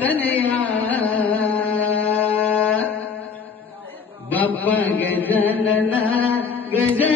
தனையா பப்ப கஜன கஜன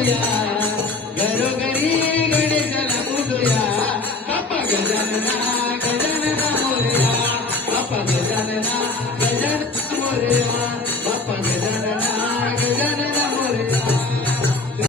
ಮುದುಯಾ ಗರು ಗರಿ ಗಣೇಶನ ಮುದುಯಾ ಕಪ್ಪ ಗಜನ ಗಜನ ಕಪ್ಪ